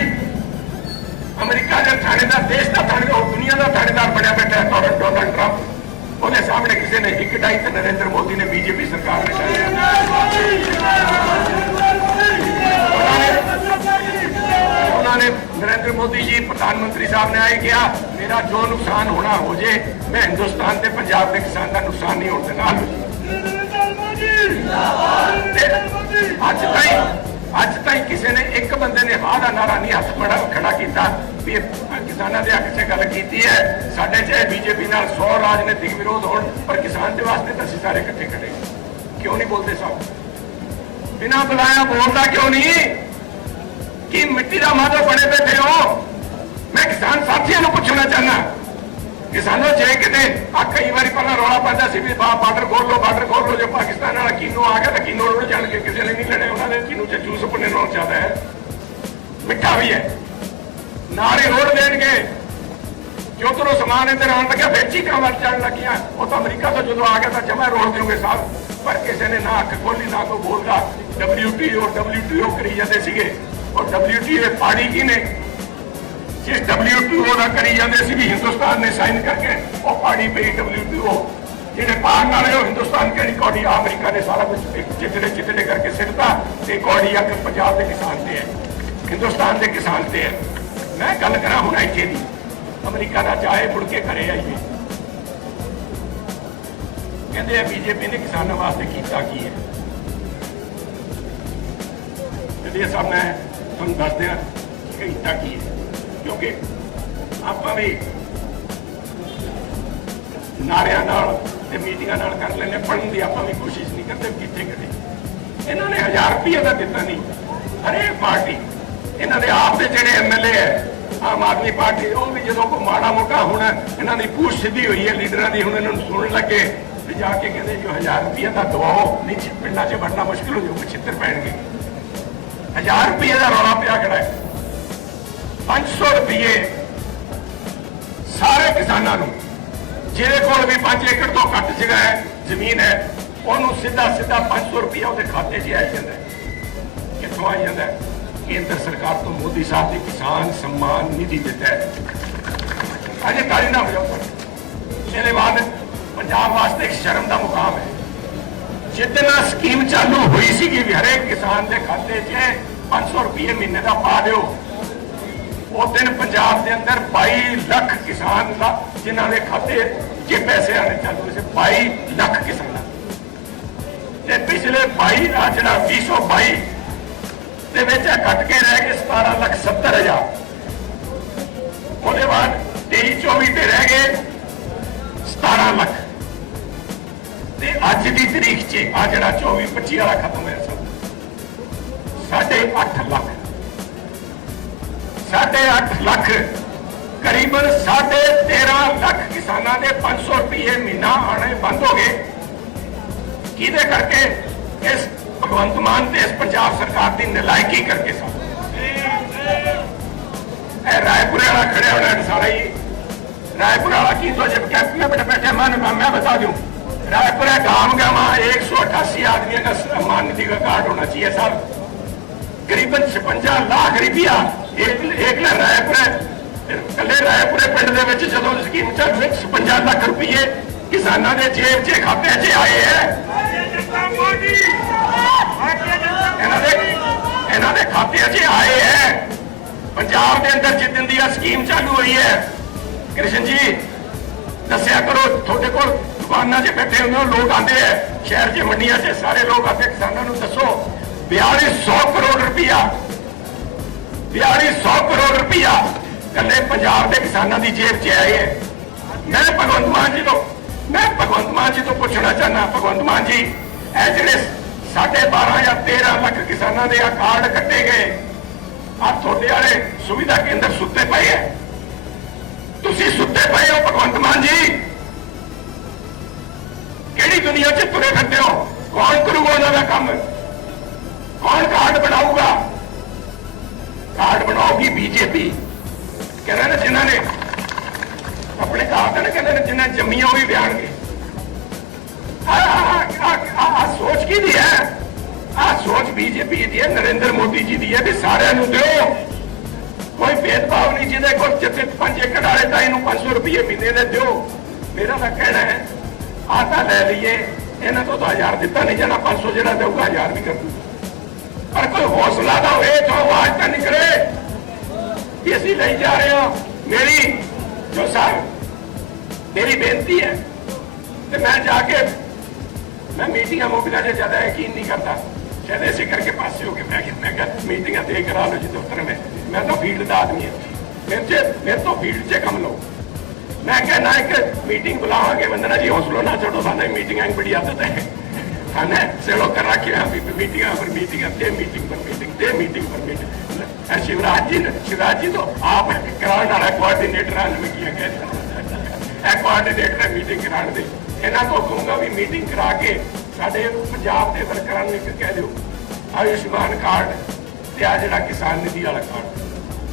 ਅਮਰੀਕਾ ਦੇ ਥਾਣੇਦਾਰ, ਦੇਸ਼ ਦਾ ਥਾਣੇਦਾਰ, ਉਹ ਦੁਨੀਆ ਦਾ ਥਾਣੇਦਾਰ ਬਣਿਆ ਬੈਠਾ ਹੈ, ਡੋਨਲਡ ਡੋਨਲਡ ਟਰੰਪ। ਉਹਦੇ ਸਾਹਮਣੇ ਕਿਸੇ ਨੇ ਇੱਕ ਡਾਈ ਤੇ ਨਰਿੰਦਰ ਮੋਦੀ ਨੇ ਬੀਜੇਪੀ ਸਰਕਾਰ ਨੇ ਚਾਹਿਆ ਨੇ ਨਰਿੰਦਰ ਮੋਦੀ ਜੀ, ਪ੍ਰਧਾਨ ਮੰਤਰੀ ਸਾਹਿਬ ਨੇ ਆਏ ਕਿਹਾ, ਮੇਰਾ ਜੋ ਨੁਕਸਾਨ ਹੋਣਾ ਹੋ ਜੇ, ਮੈਂ ਹਿੰਦੁਸਤਾਨ ਤੇ ਪੰਜਾਬ ਦੇ ਕਿਸਾਨ ਦਾ ਨੁਕਸਾਨ ਨਹੀਂ ਹੋਣ ਦੇਣਾ। ਅੱਜ ਤਾਈਂ ਅੱਜ ਤਾਈਂ ਕਿਸੇ ਨੇ ਇੱਕ ਬੰਦੇ ਨੇ ਹਾਂ ਦਾ ਨਾਰਾ ਨਹੀਂ, ਹੱਥ ਬੜਾ ਖੜਾ ਕੀਤਾ ਵੀ ਕਿਸਾਨਾਂ ਦੇ ਹੱਕ 'ਚ ਗੱਲ ਕੀਤੀ ਹੈ। ਸਾਡੇ ਚਾਹੇ ਬੀਜੇਪੀ ਨਾਲ 100 ਰਾਜਨੀਤਿਕ ਵਿਰੋਧ ਹੋਣ, ਪਰ ਕਿਸਾਨ ਦੇ ਵਾਸਤੇ ਤਾਂ ਅਸੀਂ ਸਾਰੇ ਇਕੱਠੇ ਖੜੇ ਕਿਉਂ ਨਹੀਂ ਬੋਲਦੇ ਸਾਹਿਬ ਬਿਨਾਂ ਬੁਲਾਇਆ ਬੋਲਦਾ ਕਿਉਂ ਨਹੀਂ? ਕਿ ਮਿੱਟੀ ਦਾ ਮਾਦਾ ਬਣੇ ਬੈਠੇ ਹੋ? ਮੈਂ ਕਿਸਾਨ ਸਾਥੀਆਂ ਨੂੰ ਪੁੱਛਣਾ ਚਾਹਨਾ ਕਿਸਾਨੋ, ਜੇ ਕਿਤੇ ਆ ਕਈ ਵਾਰੀ ਪਹਿਲਾਂ ਰੌਲਾ ਪੈਂਦਾ ਸੀ ਵੀ ਬਾ ਬਾਰਡਰ ਖੋਲ ਲੋ ਬਾਰਡਰ ਖੋਲ ਲੋ ਜੇ ਪਾਕਿਸਤਾਨ ਵਾਲਾ ਕੀਨੋ ਆ ਗਿਆ ਤਾਂ ਕੀਨੋ ਰੁੜ ਜਾਣਗੇ, ਕਿਸੇ ਨੇ ਨਹੀਂ ਲੜੇ ਉਹਨਾਂ ਨੇ ਕੀਨੋ ਚ ਜੂਸ ਪਨੇ ਨੂੰ ਜ਼ਿਆਦਾ ਹੈ। ਮਿੱਠਾ ਵੀ ਹੈ। ਨਾਰੇ ਰੋੜ ਦੇਣਗੇ। ਜੋ ਸਮਾਨ ਇੱਧਰ ਆਉਣ ਲੱਗਿਆ ਵੇਚੀ ਚੀਕਾਂ ਵੱਲ ਚੜਨ ਲੱਗੀਆਂ। ਉਹ ਤਾਂ ਅਮਰੀਕਾ ਤੋਂ ਜਦੋਂ ਆ ਗਿਆ ਤਾਂ ਜਮਾ ਰੋੜ ਦਿਓਗੇ ਸਾਹਿਬ ਪਰ ਕਿਸੇ ਨੇ ਨਾ ਅੱਖ ਖੋਲੀ ਨਾ ਕੋ ਬੋਲਦਾ। WTO WTO ਕਰੀ ਜਾਂਦੇ ਸੀਗੇ। ਔਰ WTO ਪਾਣੀ ਕੀ ਨੇ ਜੇ WTO ਦਾ ਕਰੀ ਜਾਂਦੇ ਸੀ ਵੀ ਹਿੰਦੁਸਤਾਨ ਨੇ ਸਾਈਨ ਕਰਕੇ, ਉਹ ਪਾਣੀ ਪਈ WTO ਜਿਹੜੇ ਪਾਣ ਵਾਲੇ ਉਹ ਹਿੰਦੁਸਤਾਨ ਕਿਹੜੀ ਕੌਡੀ ਅਮਰੀਕਾ ਨੇ ਸਾਰਾ ਕੁਝ ਚਿੱਤੜੇ ਚਿੱਤੜੇ ਕਰਕੇ ਸਿੱਟਦਾ ਤੇ ਕੌਡੀ ਆ ਪੰਜਾਬ ਦੇ ਕਿਸਾਨ ਤੇ ਹੈ। ਹਿੰਦੁਸਤਾਨ ਦੇ ਕਿਸਾਨ ਤੇ ਹੈ। ਮੈਂ ਗੱਲ ਕਰਾਂ ਹੁਣ ਇੱਥੇ ਦੀ। ਅਮਰੀਕਾ ਦਾ ਚਾਹੇ ਮੁੜ ਕੇ ਘਰੇ ਆਈਏ। ਕਹਿੰਦੇ ਆ ਬੀਜੇਪੀ ਨੇ ਕਿਸਾਨਾਂ ਵਾਸਤੇ ਕੀਤਾ ਕੀ ਹੈ? ਤੇ ਸਭ ਮੈਂ ਤੁਹਾਨੂੰ ਦੱਸ ਦਿਆਂ ਕਿ ਕੀਤਾ ਕੀ ਹੈ। ਕਿਉਂਕਿ ਆਪਾਂ ਵੀ ਨਾਰਿਆਂ ਨਾਲ ਤੇ ਮੀਟਿੰਗਾਂ ਨਾਲ ਕਰ ਲੈਂਦੇ ਹਾਂ, ਪੜ੍ਹਨ ਦੀ ਆਪਾਂ ਵੀ ਕੋਸ਼ਿਸ਼ ਨਹੀਂ ਕਰਦੇ ਵੀ ਕਿੱਥੇ ਕਰੇ ਇਹਨਾਂ ਨੇ 1000 ਰੁਪਏ ਦਾ ਦਿੱਤਾ ਨਹੀਂ। ਹਰੇਕ ਪਾਰਟੀ ਇਹਨਾਂ ਦੇ ਆਪ ਦੇ ਜਿਹੜੇ ਐਮਐਲਏ ਹੈ ਆਮ ਆਦਮੀ ਪਾਰਟੀ ਉਹ ਵੀ ਜਦੋਂ ਕੋਈ ਮਾੜਾ ਮੋਟਾ ਹੋਣਾ ਇਹਨਾਂ ਦੀ ਪੂਛ ਸਿੱਧੀ ਹੋਈ ਹੈ ਲੀਡਰਾਂ ਦੀ ਹੁਣ ਇਹਨਾਂ ਨੂੰ ਸੁਣਨ ਲੱਗੇ ਤੇ ਜਾ ਕੇ ਕਹਿੰਦੇ ਜੋ 1000 ਰੁਪਏ ਦਾ ਦਵਾਓ ਨਹੀਂ ਪਿੰਡਾਂ 'ਚ ਵੜਨਾ ਮੁਸ਼ਕਿਲ ਹੋ ਜਾਊਗਾ ਛਿੱਤਰ ਪੈਣਗੇ। 1000 ਰੁਪਏ ਦਾ ਰੌਲਾ ਪਿਆ ਖੜਾ ਹੈ। 500 ਰੁਪਏ ਸਾਰੇ ਕਿਸਾਨਾਂ ਨੂੰ, ਜਿਹਦੇ ਕੋਲ ਵੀ 5 ਏਕੜ ਤੋਂ ਘੱਟ ਜਗ੍ਹਾ ਹੈ, ਜ਼ਮੀਨ ਹੈ, ਉਹਨੂੰ ਸਿੱਧਾ ਸਿੱਧਾ 500 ਰੁਪਏ ਉਹਦੇ ਖਾਤੇ 'ਚ ਆ ਜਾਂਦਾ ਹੈ। ਕਿੱਥੋਂ ਆ ਜਾਂਦਾ ਹੈ? ਕੇਂਦਰ ਸਰਕਾਰ ਤੋਂ ਮੋਦੀ ਸਾਹਿਬ ਦੀ ਕਿਸਾਨ ਸਨਮਾਨ ਨਿਧੀ ਦਿੱਤਾ ਹੈ। ਅਜੇ ਤਾਲੀ ਨਾ ਹੋ ਜਾਓ ਇਹਦੇ ਬਾਅਦ ਪੰਜਾਬ ਵਾਸਤੇ ਇੱਕ ਸ਼ਰਮ ਦਾ ਮੁਕਾਮ ਹੈ। ਜਿੱਦਣ ਆਹ ਸਕੀਮ ਚਾਲੂ ਹੋਈ ਸੀ ਕਿ ਹਰੇਕ ਕਿਸਾਨ ਦੇ ਖਾਤੇ 'ਚ 500 ਰੁਪਏ ਮਹੀਨੇ ਦਾ ਪਾ ਦਿਓ। ਉਹ ਦਿਨ ਪੰਜਾਬ ਦੇ ਅੰਦਰ 22 ਲੱਖ ਕਿਸਾਨ ਦਾ, ਜਿਨ੍ਹਾਂ ਦੇ ਖਾਤੇ 'ਚ ਪੈਸੇ ਆਣੇ ਚਾਲੂ ਹੋਏ ਸੀ 22 ਲੱਖ ਕਿਸਾਨਾਂ ਤੇ ਪਿਛਲੇ 22 ਦਾ ਜਿਹੜਾ 222 ਦੇ ਵਿੱਚ ਇਹ ਘਟ ਕੇ ਰਹਿ ਗਏ 17 ਲੱਖ 70 ਹਜ਼ਾਰ। ਉਹਦੇ ਬਾਅਦ 23 24 ਤੇ ਰਹਿ ਗਏ 17 ਲੱਖ। ਤੇ ਅੱਜ ਦੀ ਤਰੀਕ 'ਚ ਆ ਜਿਹੜਾ 24 25 ਵਾਲਾ ਖਤਮ ਹੋਇਆ ਸਭ ਸਾਢੇ 8 ਲੱਖ ਸਾਢੇ 8 ਲੱਖ ਕਰੀਬਨ ਸਾਢੇ 13 ਲੱਖ ਕਿਸਾਨਾਂ ਦੇ 500 ਰੁਪਏ ਮਹੀਨਾ ਆਣੇ ਬੰਦ ਹੋ ਗਏ ਕਿਹਦੇ ਕਰਕੇ ਇਸ ਭਗਵੰਤ ਮਾਨ ਤੇ ਇਸ ਪੰਜਾਬ ਸਰਕਾਰ ਦੀ ਨਲਾਇਕੀ ਕਰਕੇ ਸਭ ਇਹ रायपुर वाला खड़े होना है सारा ही रायपुर वाला की तो जब कैंप में बैठे बैठे मन मैं, मैं बता दूं राजपुरा गांव का वहाँ एक सौ अठासी आदमी का सम्मान निधि का कार्ड होना चाहिए साहब करीबन छपंजा लाख रुपया एक एक रायपुरा ਕੱਲੇ ਰਾਏਪੁਰੇ ਪਿੰਡ ਦੇ ਵਿੱਚ ਜਦੋਂ ਸਕੀਮ ਚੱਲ ਰਹੀ 55 ਲੱਖ ਰੁਪਏ ਕਿਸਾਨਾਂ ਦੇ ਜੇਬ 'ਚ ਖਾਤੇ 'ਚ ਆਏ ਐ ਇਹਨਾਂ ਦੇ ਇਹਨਾਂ ਦੇ ਖਾਤੇ 'ਚ ਆਏ ਐ ਪੰਜਾਬ ਦੇ ਅੰਦਰ ਜਿੱਦਨ ਦੀ ਆ ਸਕੀਮ ਚਾਲੂ ਹੋਈ ਐ ਕ੍ਰਿਸ਼ਨ ਜੀ, ਦੱਸਿਆ ਕਰੋ, ਤੁਹਾਡੇ ਕੋਲ ਦੁਕਾਨਾਂ 'ਚ ਬੈਠੇ ਹੁੰਦੇ ਲੋਕ ਆਉਂਦੇ ਆ। ਸ਼ਹਿਰ 'ਚ ਮੰਡੀਆਂ 'ਚ ਸਾਰੇ ਲੋਕ ਆਤੇ ਕਿਸਾਨਾਂ ਨੂੰ ਦੱਸੋ 4200 ਕਰੋੜ ਰੁਪਇਆ 4200 ਕਰੋੜ ਰੁਪਇਆ ਕੱਲੇ ਪੰਜਾਬ ਦੇ ਕਿਸਾਨਾਂ ਦੀ ਜੇਬ 'ਚ ਆਏ ਹੈ ਮੈਂ ਭਗਵੰਤ ਮਾਨ ਜੀ ਤੋਂ, ਮੈਂ ਭਗਵੰਤ ਮਾਨ ਜੀ ਤੋਂ ਪੁੱਛਣਾ ਚਾਹਨਾ ਭਗਵੰਤ ਮਾਨ ਜੀ, ਇਹ ਜਿਹੜੇ ਸਾਢੇ 12 ਜਾਂ 13 ਲੱਖ ਕਿਸਾਨਾਂ ਦੇ ਆ ਕਾਰਡ ਕੱਟੇ ਗਏ ਆ ਤੁਹਾਡੇ ਵਾਲੇ ਸੁਵਿਧਾ ਕੇਂਦਰ ਸੁੱਤੇ ਪਏ ਐ ਤੁਸੀਂ ਸੁੱਤੇ ਪਏ ਹੋ, ਭਗਵੰਤ ਮਾਨ ਜੀ। ਕਿਹੜੀ ਦੁਨੀਆ 'ਚ ਤੁਰੇ ਫਿਰਦੇ ਹੋ? ਕੌਣ ਕਰੂਗਾ ਉਹਨਾਂ ਦਾ ਕੰਮ? ਕੌਣ ਕਾਰਡ ਬਣਾਊਗਾ? ਕਾਰਡ ਬਣਾਉਗੀ ਬੀਜੇਪੀ। ਕਹਿੰਦੇ ਨੇ ਜਿਨ੍ਹਾਂ ਨੇ ਆਪਣੇ ਕਾਰਡ ਨੇ ਕਹਿੰਦੇ ਨੇ ਜਿਨ੍ਹਾਂ ਜੰਮੀਆਂ ਉਹ ਵੀ ਵਿਆਹਣਗੇ। ਆ ਸੋਚ ਕੀ ਦੀ ਹੈ? ਆ ਸੋਚ ਬੀਜੇਪੀ ਦੀ ਹੈ, ਨਰਿੰਦਰ ਮੋਦੀ ਜੀ ਦੀ ਹੈ ਵੀ ਸਾਰਿਆਂ ਨੂੰ ਦਿਓ। ਕੋਈ ਭੇਦਭਾਵ ਨਹੀਂ ਜਿਹਦੇ ਕੋਲ, ਜਿੱਥੇ 5 ਏਕੜ ਵਾਲੇ ਤਾਂ ਇਹਨੂੰ 500 ਰੁਪਏ ਮਹੀਨੇ ਦੇ ਦਿਓ। ਮੇਰਾ ਤਾਂ ਕਹਿਣਾ ਹੈ ਆਹ ਲੈ ਲਈਏ, ਇਹਨਾਂ ਤੋਂ ਤਾਂ 1000 ਦਿੱਤਾ ਨਹੀਂ ਜਾਣਾ 500 ਜਿਹੜਾ ਦੇਊਗਾ 1000 ਵੀ ਕਰ ਪਰ ਕੋਈ ਹੌਸਲਾ ਤਾਂ ਹੋਏ, ਤਾਂ ਆਵਾਜ਼ ਤਾਂ ਨਿਕਲੇ। ਕਿ ਅਸੀਂ ਲਈ ਜਾ ਰਹੇ ਹਾਂ। ਮੇਰੀ, ਜੋ ਸਾਹਿਬ ਮੇਰੀ ਬੇਨਤੀ ਹੈ, ਤੇ ਮੈਂ ਜਾ ਕੇ, ਮੈਂ ਮੀਟਿੰਗਾਂ ਮੁਕਦਾ ਜੇ ਜ਼ਿਆਦਾ ਯਕੀਨ ਨਹੀਂ ਕਰਦਾ। ਸ਼ਾਇਦ ਐਸੇ ਕਰਕੇ ਪਾਸੇ ਹੋ ਕੇ ਮੈਂ ਕਿ ਮੈਂ ਕਿਹਾ, ਮੀਟਿੰਗਾਂ ਤੇ ਕਰਾ ਲਓ ਜੀ ਦਫ਼ਤਰ में ਮੈਂ ਤਾਂ ਫੀਲਡ ਦਾ ਆਦਮੀ ਹਾਂ। ਮੇਰੇ ਤੇ ਮੇਰੇ ਤੋਂ ਫੀਲਡ 'ਚ ਮੈਂ ਕਿਹਾ, ਨਾ ਇੱਕ ਮੀਟਿੰਗ ਬੁਲਾਵਾਂਗੇ ਵੰਦਨਾ ਜੀ, ਹੌਸਲੋ ਨਾ ਛੱਡੋ ਸਾਨੂੰ ਮੀਟਿੰਗਾਂ ਦੀ ਬੜੀ ਆਦਤ ਹੈ। ਹਨੇ ਸੇ ਲੋਕ ਕਰ ਰੱਖਿਆ ਵੀ ਮੀਟਿੰਗਾਂ ਪਰ ਮੀਟਿੰਗਾਂ ਤੇ ਮੀਟਿੰਗ ਪਰ ਮੀਟਿੰਗ ਤੇ ਮੀਟਿੰਗ ਪਰ ਮੀਟਿੰਗ ਐ ਸ਼ਿਵਰਾਜ ਜੀ ਨੇ, ਸ਼ਿਵਰਾਜ ਜੀ ਤੋਂ ਆਪ ਕਰਾਉਣ ਵਾਲਾ ਕੋਆਰਡੀਨੇਟਰ ਹਨ ਮੈਂ ਕੀ ਕਹਿੰਦਾ। ਐ ਕੋਆਰਡੀਨੇਟਰ ਮੀਟਿੰਗ ਕਰਾਉਣ ਦੇ। ਇਹਨਾਂ ਤੋਂ ਕਹੂੰਗਾ ਵੀ ਮੀਟਿੰਗ ਕਰਾ ਕੇ ਸਾਡੇ ਪੰਜਾਬ ਦੇ ਵਰਕਰਾਂ ਨੂੰ ਇੱਕ ਕਹਿ ਦਿਓ, ਆਯੁਸ਼ਮਾਨ ਕਾਰਡ ਤੇ ਆ ਜਿਹੜਾ ਕਿਸਾਨ ਨਿਧੀ ਵਾਲਾ ਕਾਰਡ।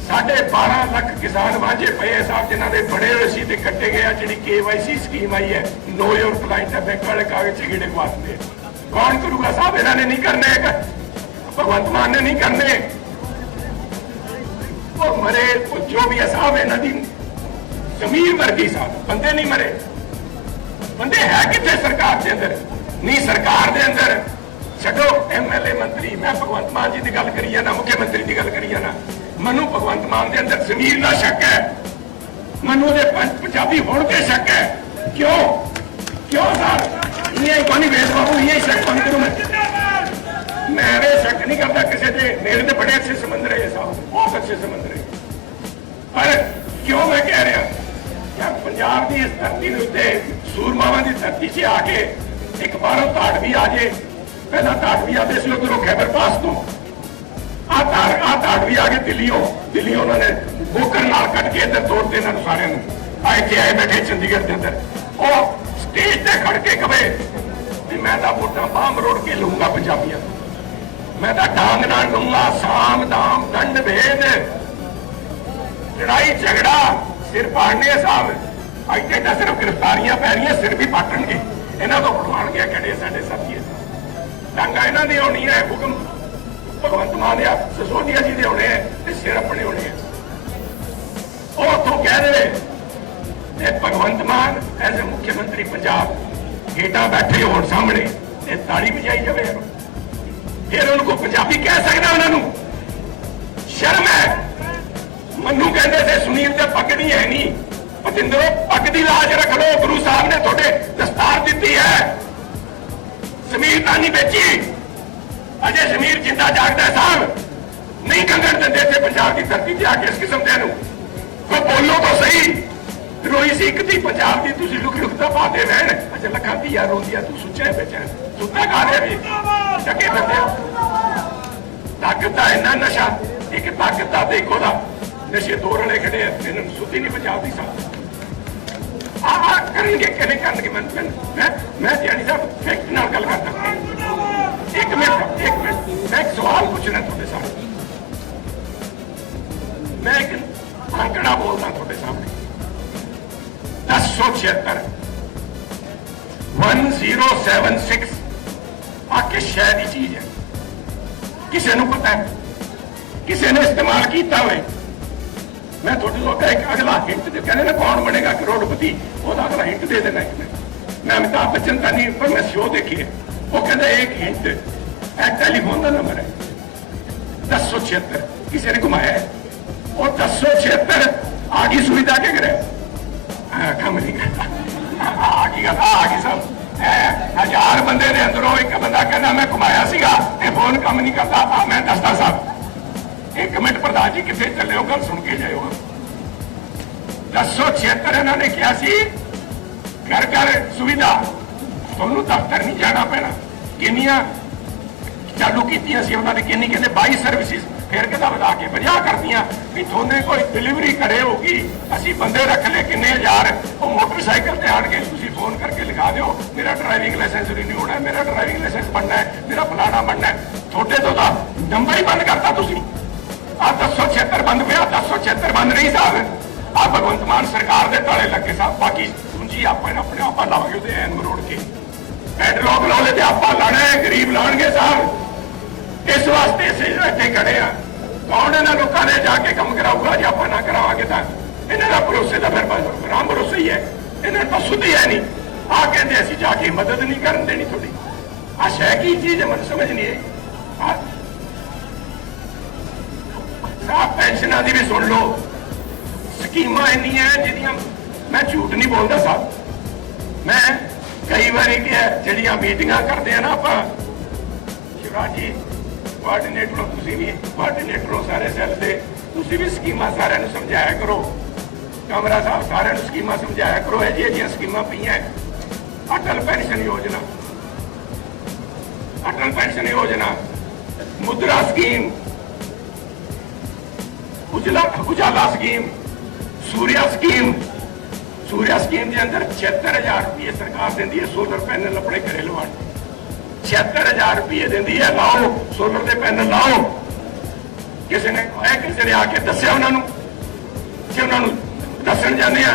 ਸਾਡੇ 12 ਲੱਖ ਕਿਸਾਨ ਵਾਂਝੇ ਪਏ ਸਾਹਿਬ, ਜਿਨ੍ਹਾਂ ਦੇ ਬੜੇ ਹੋਏ ਸੀ ਤੇ ਕੱਟੇ ਗਏ ਆ, ਜਿਹੜੀ ਕੇਵਾਈਸੀ ਸਕੀਮ ਆਈ ਹੈ ਨੋ ਯੋਰ ਕਲਾਇੰਟ ਹੈ ਬੈਂਕ ਵਾਲੇ ਕਾਗਜ਼ ਚ ਗੀੜੇ ਕੌਣ ਕਰੂਗਾ ਸਾਹਿਬ? ਇਹਨਾਂ ਨੇ ਨਹੀਂ ਕਰਨੇ ਭਗਵੰਤ ਮਾਨ ਨੇ ਨਹੀਂ ਕਰਨੇ। ਉਹ ਮਰੇ ਜੋ ਵੀ ਸਾਹਿਬ, ਇਹਨਾਂ ਦੀ ਜ਼ਮੀਰ ਵਰਗੀ ਸਾਹਿਬ। ਬੰਦੇ ਨਹੀਂ ਮਰੇ। ਬੰਦੇ ਹੈ ਕਿੱਥੇ ਸਰਕਾਰ ਦੇ ਅੰਦਰ? ਨਹੀਂ, ਸਰਕਾਰ ਦੇ ਅੰਦਰ। ਛੱਡੋ ਐਮਐਲਏ ਮੰਤਰੀ, ਮੈਂ ਭਗਵੰਤ ਮਾਨ ਜੀ ਦੀ ਗੱਲ ਕਰੀ ਜਾਣਾ ਮੁੱਖ ਮੰਤਰੀ ਦੀ ਗੱਲ ਕਰੀ ਜਾਣਾ ਮੈਨੂੰ ਭਗਵੰਤ ਮਾਨ ਦੇ ਅੰਦਰ ਜ਼ਮੀਰ ਦਾ ਸ਼ੱਕ ਹੈ। ਮੈਨੂੰ ਉਹਦੇ ਪੰਜਾਬੀ ਹੋਣ ਤੇ ਸ਼ੱਕ ਹੈ। ਕਿਉਂ? ਕਿਉਂ ਸਰ? ਇਹ ਕੋਈ ਵੇਸ ਬਾਬੂ ਇਹ ਸ਼ੱਕ ਕੋਈ ਕਰੂੰ ਮੈਂ। ਮੈਂ ਇਹ ਸ਼ੱਕ ਨਹੀਂ ਕਰਦਾ ਕਿਸੇ ਦੇ ਮੇਰੇ ਤੇ ਬੜੇ ਅੱਛੇ ਸਮੁੰਦਰ ਹੈ ਸਾਹਿਬ, ਬਹੁਤ ਅੱਛੇ ਸਮੁੰਦਰ ਹੈ ਪਰ ਕਿਉਂ ਮੈਂ ਕਹਿ ਰਿਹਾ? ਕਿ ਪੰਜਾਬ ਦੀ ਇਸ ਧਰਤੀ ਦੇ ਉੱਤੇ ਸੂਰਮਾਵਾਂ ਦੀ ਧਰਤੀ 'ਚ ਆ ਕੇ ਇੱਕ ਬਾਰੋਂ ਧਾੜ ਵੀ ਆ ਜੇ। ਪਹਿਲਾਂ ਧਾੜ ਵੀ ਆਦੇ ਸੀ, ਉਧਰੋਂ ਖੈਬਰ ਪਾਸ ਤੋਂ। ਆ ਧਾੜ ਆ ਧਾੜ ਵੀ ਆ ਕੇ ਦਿੱਲੀੋਂ ਦਿੱਲੀ ਉਹਨਾਂ ਨੇ ਬੋਕਰ ਨਾਲ ਕੱਢ ਕੇ ਇੱਧਰ ਤੋੜ ਦੇ ਇਹਨਾਂ ਨੂੰ ਸਾਰਿਆਂ ਨੂੰ ਆਏ ਇੱਥੇ ਆਏ ਬੈਠੇ ਚੰਡੀਗੜ੍ਹ ਦੇ ਅੰਦਰ। ਉਹ ਸਟੇਜ ਤੇ ਖੜ ਕੇ ਕਵੇ ਵੀ ਮੈਂ ਤਾਂ ਵੋਟਾਂ ਬਾਹ ਮਰੋੜ ਕੇ ਲਊਂਗਾ ਪੰਜਾਬੀਆਂ ਮੈਂ ਤਾਂ ਡਾਂਗ ਨਾਲ ਲਊਂਗਾ, ਸਾਮ ਦਾਮ, ਦੰਡ ਭੇਦ। ਲੜਾਈ, ਝਗੜਾ, ਸਿਰ ਪਾੜਨੇ ਸਾਹਿਬ ਇੱਥੇ ਤਾਂ ਸਿਰਫ ਗ੍ਰਿਫਤਾਰੀਆਂ ਪੈ ਰਹੀਆਂ, ਸਿਰ ਵੀ ਪਾਟਣਗੇ। ਇਹਨਾਂ ਤੋਂ ਪੜਵਾਣਗੇ ਕਿਹੜੇ ਸਾਡੇ ਸਾਥੀ ਹੈ ਡਾਂਗਾ ਇਹਨਾਂ ਦੀ ਹੋਣੀ ਹੈ ਹੁਕਮ ਭਗਵੰਤ ਮਾਨ ਦੇ ਸਸੋਨੀਆ ਜੀ ਦੇ ਹੋਣੇ ਹੈ ਤੇ ਸਿਰ ਆਪਣੇ ਹੋਣੇ ਹੈ ਉਹ ਉੱਥੋਂ ਕਹਿ ਦੇਵੇ ਤੇ ਭਗਵੰਤ ਮਾਨ ਐਜ਼ ਮੁੱਖ ਮੰਤਰੀ ਪੰਜਾਬ ਗੇਟਾਂ ਬੈਠੇ ਹੋਣ ਸਾਹਮਣੇ ਤੇ ਤਾੜੀ ਵਜਾਈ ਜਾਵੇ। ਫਿਰ ਉਹਨੂੰ ਕੋ ਪੰਜਾਬੀ ਕਹਿ ਸਕਦਾ ਉਹਨਾਂ ਨੂੰ? ਸ਼ਰਮ ਹੈ। ਮੈਨੂੰ ਕਹਿੰਦੇ ਸੀ, ਸੁਨੀਲ ਤੇ ਪੱਗ ਨਹੀਂ ਹੈ ਨਹੀਂ। ਪਤਿੰਦਰੋ ਪੱਗ ਦੀ ਲਾਜ ਰੱਖ ਲਓ। ਗੁਰੂ ਸਾਹਿਬ ਨੇ ਤੁਹਾਡੇ ਦਸਤਾਰ ਦਿੱਤੀ ਹੈ। ਜ਼ਮੀਰ ਤਾਂ ਨਹੀਂ ਵੇਚੀ। ਅਜੇ ਜ਼ਮੀਰ ਜਿੰਦਾ ਜਾਗਦਾ ਸਾਹਿਬ। ਨਹੀਂ ਕੰਗਣ ਦਿੰਦੇ ਤੇ ਪੰਜਾਬ ਦੀ ਧਰਤੀ ਤੇ ਆ ਕੇ ਇਸ ਕਿਸਮ ਦੇ ਨੂੰ। ਕੋਈ ਬੋਲੋ ਤਾਂ ਸਹੀ। ਰੋਈ ਸੀ ਇੱਕ ਦੀ, ਪੰਜਾਬ ਦੀ ਤੁਸੀਂ ਲੁਕ ਲੁਕ ਤਾਂ ਪਾਦੇ ਰਹਿਣ। ਅੱਛਾ ਲੱਖਾਂ ਦੀ ਯਾਰ ਹੁੰਦੀ ਆ ਤੂੰ ਸੁੱਚਾ ਹੈ ਸੁੱਤਾ ਗਾ ਵੀ? ਟਕੇ ਬੰਦੇ ਤਾਕਤ ਦਾ ਇੰਨਾ ਨਸ਼ਾ, ਇੱਕ ਤਾਕਤ ਦਾ ਦੇਖੋ ਦਾ ਨਸ਼ੇ ਦੋ ਰਲੇ ਖੜੇ ਆ, ਇਹਨਾਂ ਨੂੰ ਸੁੱਤੀ ਨਹੀਂ ਬਚਾਉਂਦੀ ਸਾਹ ਆ ਆ ਕਰਨਗੇ ਕਿਹਨੇ ਕਰਨਗੇ? ਮੈਂ ਮੈਂ ਮੈਂ ਮੈਂ ਜਾਨੀ ਸਾਹਿਬ ਫੈਕਟ ਨਾਲ ਗੱਲ ਕਰਦਾ। ਇੱਕ ਮਿੰਟ ਇੱਕ ਮਿੰਟ ਮੈਂ ਇੱਕ ਸਵਾਲ ਪੁੱਛਣਾ ਤੁਹਾਡੇ ਸਾਹਮਣੇ ਮੈਂ ਇੱਕ ਅੰਕੜਾ ਬੋਲਦਾ ਤੁਹਾਡੇ ਸਾਹਮਣੇ 1076 1076 ਆ ਕੇ ਸ਼ੈ ਦੀ ਚੀਜ਼ ਹੈ ਕਿਸੇ ਨੂੰ ਪਤਾ ਹੈ ਕਿਸੇ ਨੇ ਇਸਤੇਮਾਲ ਕੀਤਾ ਹੋਵੇ ਮੈਂ ਤੁਹਾਡੇ ਤੋਂ ਇੱਕ ਅਗਲਾ ਹਿੰਟ ਦੇ ਕਹਿੰਦੇ ਨੇ ਕੌਣ ਬਣੇਗਾ ਕਰੋੜਪਤੀ ਉਹਦਾ ਅਗਲਾ ਹਿੰਟ ਦੇ ਦੇਣਾ ਇੱਕ ਮੈਂ ਮੈਂ ਅਮਿਤਾਭ ਬੱਚਨ ਤਾਂ ਨਹੀਂ ਪਰ ਮੈਂ ਸ਼ੋਅ ਦੇਖੀ ਹੈ ਉਹ ਕਹਿੰਦਾ ਇੱਕ ਹਿੰਟ ਇਹ ਟੈਲੀਫੋਨ ਦਾ ਨੰਬਰ ਹੈ 1076 ਕਿਸੇ ਨੇ ਘੁਮਾਇਆ ਹੈ ਉਹ 1076 ਆ ਗਈ ਸੁਵਿਧਾ ਕੇ ਕਰੇ ਕੰਮ ਨਹੀਂ ਕਰਦਾ ਆ ਗਈ ਗੱਲ ਆ ਗਈ ਸਭ ਹਜ਼ਾਰ ਬੰਦੇ ਦੇ ਅੰਦਰੋਂ ਇੱਕ ਬੰਦਾ ਕਹਿੰਦਾ ਮੈਂ ਘੁਮਾਇਆ ਸੀਗਾ ਤੇ ਫੋਨ ਕੰਮ ਨਹੀਂ ਕਰਦਾ ਆ ਮੈਂ ਦੱਸਦਾ ਸਾਹਿਬ ਇੱਕ ਮਿੰਟ ਪ੍ਰਧਾਨ ਜੀ ਕਿੱਥੇ ਚੱਲੇ ਹੋ ਗੱਲ ਸੁਣ ਕੇ ਜਾਇਓ 1076 ਇਹਨਾਂ ਨੇ ਕਿਹਾ ਸੀ ਘਰ ਘਰ ਸੁਵਿਧਾ ਤੁਹਾਨੂੰ ਦਫ਼ਤਰ ਨਹੀਂ ਜਾਣਾ ਪੈਣਾ ਕਿੰਨੀਆਂ ਚਾਲੂ ਕੀਤੀਆਂ ਸੀ ਉਹਨਾਂ ਨੇ ਕਿੰਨੀ ਕਹਿੰਦੇ 22 ਸਰਵਿਸਿਜ਼ ਫਿਰ ਕਿਦਾ ਵਧਾ ਕੇ 50 ਕਰਦੀਆਂ ਵੀ ਤੁਹਾਨੇ ਕੋਈ ਡਿਲੀਵਰੀ ਕਰੇ ਹੋਗੀ ਅਸੀਂ ਬੰਦੇ ਰੱਖ ਲਏ ਕਿੰਨੇ ਹਜ਼ਾਰ ਉਹ ਮੋਟਰਸਾਈਕਲ ਤੇ ਆਣ ਕੇ ਤੁਸੀਂ ਫੋਨ ਕਰਕੇ ਲਿਖਾ ਦਿਓ ਮੇਰਾ ਡਰਾਈਵਿੰਗ ਲਾਇਸੈਂਸ ਰਿਨਿਊ ਹੋਣਾ ਮੇਰਾ ਡਰਾਈਵਿੰਗ ਲਾਇਸੈਂਸ ਬਣਨਾ ਹੈ ਮੇਰਾ ਫਲਾਣਾ ਬਣਨਾ ਹੈ ਤੁਹਾਡੇ ਤੋਂ ਤਾਂ ਨੰਬਰ ਹੀ ਬੰਦ ਕਰਤਾ ਤੁਸੀਂ ਆ 1076 ਬੰਦ ਪਿਆ 1076 ਬੰਦ ਨਹੀਂ ਸਾਹਿਬ ਆ ਭਗਵੰਤ ਮਾਨ ਸਰਕਾਰ ਦੇ ਤਾਲੇ ਲੱਗੇ ਸਾਹਿਬ ਬਾਕੀ ਪੂੰਜੀ ਆਪਾਂ ਆਪਣੇ ਆਪਾਂ ਲਾਵਾਂਗੇ ਉਹਦੇ ਐਨ ਮਰੋੜ ਕੇ ਪੈਟਰੋਲ ਲਾਉਣੇ ਤੇ ਆਪਾਂ ਲਾਣਾ ਗਰੀਬ ਲਾਣਗੇ ਸਾਹਿਬ ਇਸ ਵਾਸਤੇ ਅਸੀਂ ਇੱਥੇ ਖੜੇ ਆ ਕੌਣ ਇਹਨਾਂ ਲੋਕਾਂ ਨੇ ਜਾ ਕੇ ਕੰਮ ਕਰਾਊਗਾ ਜੇ ਆਪਾਂ ਨਾ ਕਰਾਵਾਂਗੇ ਤਾਂ? ਇਹਨਾਂ ਦਾ ਭਰੋਸੇ ਦਾ ਫਿਰ ਬਸ ਭਰੋਸੇ ਹੀ ਹੈ। ਇਹਨਾਂ ਨੂੰ ਤਾਂ ਸੁਧੀ ਹੈ ਨਹੀਂ। ਆ ਕਹਿੰਦੇ ਅਸੀਂ ਜਾ ਕੇ ਮਦਦ ਨਹੀਂ ਕਰਨ ਦੇਣੀ ਤੁਹਾਡੀ। ਆ ਸ਼ੈ ਕੀ ਚੀਜ਼ ਹੈ, ਮੈਨੂੰ ਸਮਝ ਨਹੀਂ ਆਈ। ਆਹ ਪੈਨਸ਼ਨਾਂ ਦੀ ਵੀ ਸੁਣ ਲਓ। ਸਕੀਮਾਂ ਇੰਨੀਆਂ ਜਿਹਦੀਆਂ ਮੈਂ ਝੂਠ ਨਹੀਂ ਬੋਲਦਾ ਸਾਹਿਬ ਮੈਂ ਕਈ ਵਾਰੀ ਕਿਹਾ ਜਿਹੜੀਆਂ ਮੀਟਿੰਗਾਂ ਕਰਦੇ ਆ ਨਾ ਆਪਾਂ ਸ਼ਿਵਰਾਜ ਕੋਆਰਡੀਨੇਟਰ ਤੁਸੀਂ ਵੀ ਕੋਆਰਡੀਨੇਟਰ ਹੋ ਸਾਰੇ ਸੈੱਲ ਦੇ ਤੁਸੀਂ ਵੀ ਸਕੀਮਾਂ ਸਾਰਿਆਂ ਨੂੰ ਸਮਝਾਇਆ ਕਰੋ। ਕਮਰਾ ਸਾਹਿਬ ਸਾਰਿਆਂ ਨੂੰ ਸਕੀਮਾਂ ਸਮਝਾਇਆ ਕਰੋ, ਇਹ ਜਿਹੀਆਂ ਸਕੀਮਾਂ ਪਈਆਂ। ਅਟਲ ਪੈਨਸ਼ਨ ਯੋਜਨਾ। ਅਟਲ ਪੈਨਸ਼ਨ ਯੋਜਨਾ। Mudra scheme. Ujjwala Ujala scheme. Surya scheme. Surya scheme ਦੇ ਅੰਦਰ 76000 ਰੁਪਏ ਸਰਕਾਰ ਦਿੰਦੀ ਹੈ ਸੋਲਰ ਪੈਨਲ ਆਪਣੇ ਘਰੇ ਲਵਾਉਣ। 76000 ਰੁਪਏ ਦਿੰਦੀ ਹੈ, ਲਾਓ ਸੋਲਰ ਦੇ ਪੈਨਲ ਲਾਓ। ਕਿਸੇ ਨੇ ਇਹ ਕਿਸੇ ਨੇ ਆ ਕੇ ਦੱਸਿਆ ਉਹਨਾਂ ਨੂੰ, ਕਿ ਉਹਨਾਂ ਨੂੰ ਦੱਸਣ ਜਾਂਦੇ ਆ।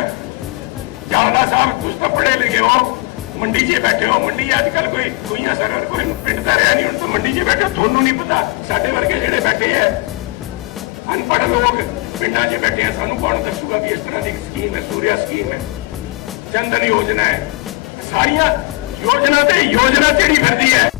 ਜਾਲਾ ਸਾਹਿਬ, ਤੁਸੀਂ ਤਾਂ ਪੜ੍ਹੇ ਲਿਖੇ ਹੋ, ਮੰਡੀ 'ਚ ਬੈਠੇ ਹੋ। ਮੰਡੀ ਅੱਜ ਕੱਲ ਕੋਈ ਕੋਈਆਂ ਸਰਰ ਕੋਈ ਪਿੰਡ ਦਾ ਰਿਹਾ ਨਹੀਂ, ਹੁਣ ਤਾਂ ਮੰਡੀ 'ਚ ਬੈਠੇ ਤੁਹਾਨੂੰ ਨਹੀਂ ਪਤਾ, ਸਾਡੇ ਵਰਗੇ ਜਿਹੜੇ ਬੈਠੇ ਆ, ਅਨਪੜ੍ਹ ਲੋਕ ਪਿੰਡਾਂ 'ਚ ਬੈਠੇ ਆ, ਸਾਨੂੰ ਕੌਣ ਦੱਸੂਗਾ ਵੀ ਇਸ ਤਰ੍ਹਾਂ ਦੀ ਸਕੀਮ ਹੈ, ਸੂਰਿਆ ਸਕੀਮ ਹੈ? ਚੰਦਨ ਯੋਜਨਾ ਹੈ। ਸਾਰੀਆਂ ਯੋਜਨਾ ਤੇ ਯੋਜਨਾ ਜਿਹੜੀ ਫਿਰਦੀ ਹੈ।